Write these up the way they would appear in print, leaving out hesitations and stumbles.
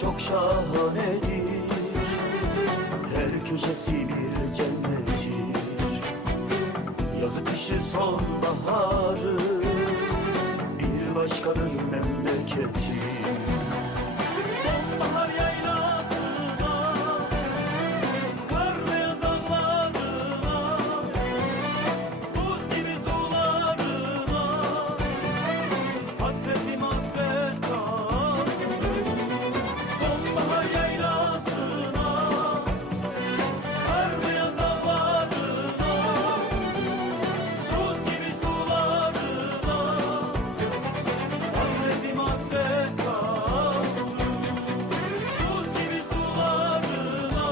çok şahanedir. Her köşesi bir cennettir. Yazı kışı sonbaharı bir başkadır memleketim. Sonbahar yaylasına, karlı yaz dağlarına, buz gibi sularına, hasretim hasret kaldı. Sonbahar yaylasına, karlı yaz dağlarına, buz gibi sularına, hasretim hasret kaldı. Buz gibi sularına,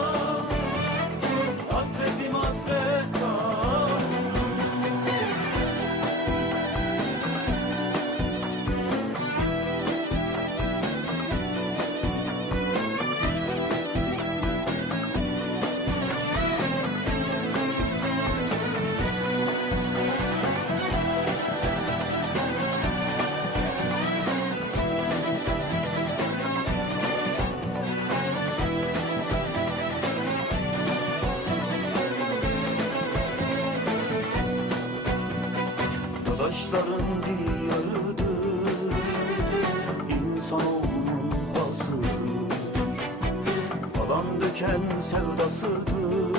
hasretim hasret kaldı. Dadaşların diyarıdır, insanoğlunun basıdır. Alan döken sevdasıdır,